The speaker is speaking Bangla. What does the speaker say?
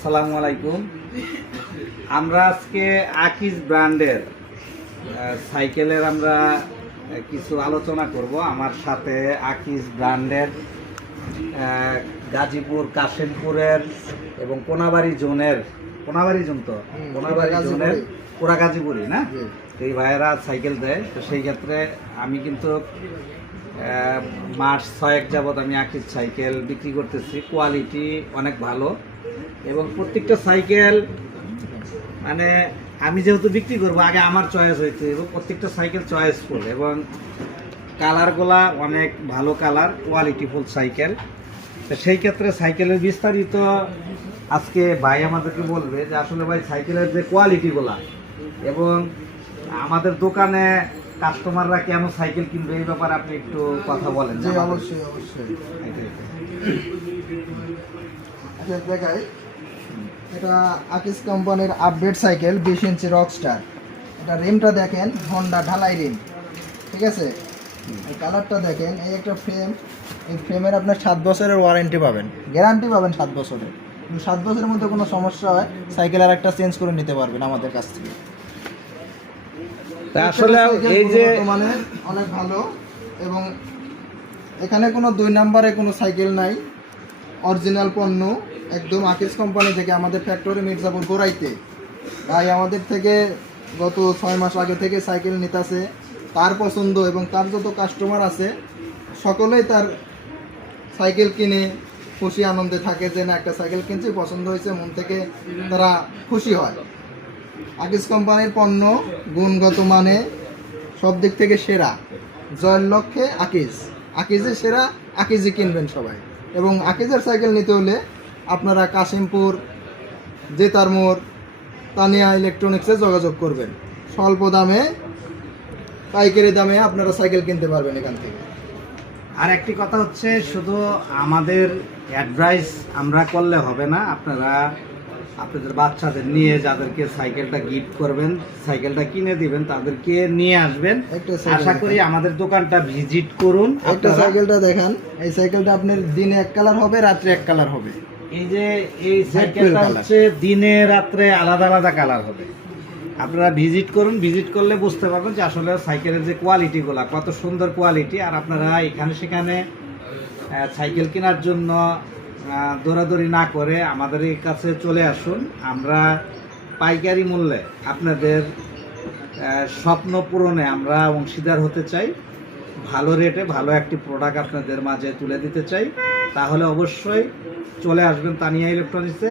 আসসালামু আলাইকুম। আমরা আজকে আকিজ ব্র্যান্ডের সাইকেলের আমরা কিছু আলোচনা করব। আমার সাথে আকিজ ব্র্যান্ডের গাজীপুর কাশিমপুরের এবং কোনাবাড়ি জোনের পুরা গাজীপুরি না, এই ভাইয়েরা সাইকেল দেয়। তো সেই ক্ষেত্রে আমি কিন্তু মাস 6 যাবৎ আমি আকিজ সাইকেল বিক্রি করতেছি। কোয়ালিটি অনেক ভালো এবং প্রত্যেকটা সাইকেল মানে আমি যেহেতু বিক্রি করবো, আগে আমার চয়েস হইতে এবং প্রত্যেকটা সাইকেল চয়েসফুল এবং কালারগুলা অনেক ভালো কালার, কোয়ালিটিফুল সাইকেল। তো সেই ক্ষেত্রে সাইকেলের বিস্তারিত আজকে ভাই আমাদেরকে বলবে যে আসলে ভাই সাইকেলের যে কোয়ালিটিগুলা এবং আমাদের দোকানে কাস্টমাররা কেন সাইকেল কিনবে এই ব্যাপারে আপনি একটু কথা বলেন। জি, অবশ্যই অবশ্যই। আচ্ছা, দেখাই, এটা আকিজ কোম্পানির আপডেট সাইকেল 20 ইঞ্চি রকস্টার। এটা রিমটা দেখেন, হন্ডা ঢালাই রিম, ঠিক আছে। এই কালারটা দেখেন, এই একটা ফ্রেম, এই ফ্রেমের আপনার 7 বছরের ওয়ারেন্টি পাবেন, গ্যারান্টি পাবেন 7 বছরের। 7 বছরের মধ্যে কোনো সমস্যা হয় সাইকেল আর একটা চেঞ্জ করে নিতে পারবেন আমাদের কাছ থেকে। আসলে এই যে মানে অনেক ভালো এবং এখানে কোনো 2 নম্বরে কোনো সাইকেল নাই, অরিজিনাল পণ্য একদম আকিজ কোম্পানি থেকে আমাদের ফ্যাক্টরি মির্জাপুর গোড়াইতে। তাই আমাদের থেকে গত 6 মাস আগে থেকে সাইকেল নিতেছে, তার পছন্দ এবং তার যত কাস্টমার আছে সকলেই তার সাইকেল কিনে খুশি আনন্দে থাকে যে না, একটা সাইকেল কিনছি, পছন্দ হয়েছে, মন থেকে তারা খুশি হয়। আকিজ কোম্পানির পণ্য গুণগত মানে সব দিক থেকে সেরা। জয়ের লক্ষ্যে আকিজের সেরা, আকিজই কিনবেন সবাই। এবং আকিজের সাইকেল নিতে হলে আপনারা কাশিমপুর জেতার মোড় তানিয়া ইলেকট্রনিক্সে যোগাযোগ করবেন। স্বল্প দামে, পাইকারি দামে আপনারা সাইকেল কিনতে পারবেন এখান থেকে। আর একটি কথা হচ্ছে, শুধু আমাদের অ্যাডভাইস আমরা করলে হবে না, আপনারা আপনাদের বাচ্চাদের নিয়ে যাদেরকে সাইকেলটা গিফট করবেন, সাইকেলটা কিনে দিবেন, তাদেরকে নিয়ে আসবেন। আশা করি আমাদের দোকানটা ভিজিট করুন। একটা সাইকেলটা দেখান, এই সাইকেলটা আপনার দিনে 1 কালার হবে, রাত্রে 1 কালার হবে। এই যে এই সাইকেলটা হচ্ছে দিনে রাত্রে আলাদা আলাদা কালার হবে। আপনারা ভিজিট করুন, ভিজিট করলে বুঝতে পারবেন যে আসলে সাইকেলের যে কোয়ালিটিগুলো কত সুন্দর কোয়ালিটি। আর আপনারা এখানে সেখানে সাইকেল কেনার জন্য দৌড়াদৌড়ি না করে আমাদের এই কাছে চলে আসুন। আমরা পাইকারি মূল্যে আপনাদের স্বপ্ন পূরণে আমরা অংশীদার হতে চাই। ভালো রেটে ভালো একটি প্রোডাক্ট আপনাদের মাঝে তুলে দিতে চাই। তাহলে অবশ্যই চলে আসবেন তানিয়া ইলেকট্রনিক্সে।